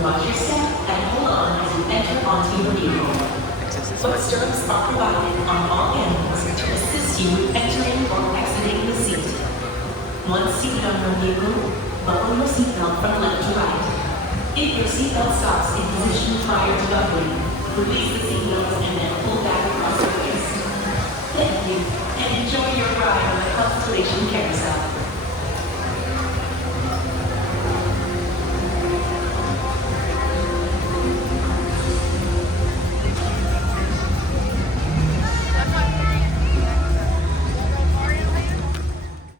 Watch your step and hold on as you enter onto your vehicle. Foot stirrups are provided on all animals to assist you entering or exiting the seat. Once seated on your vehicle, buckle your seatbelt from left to right. If your seatbelt stops in position prior to buckling, release the seatbelt and then pull back across your waist. Thank you, and enjoy your ride on the Constellation Carousel.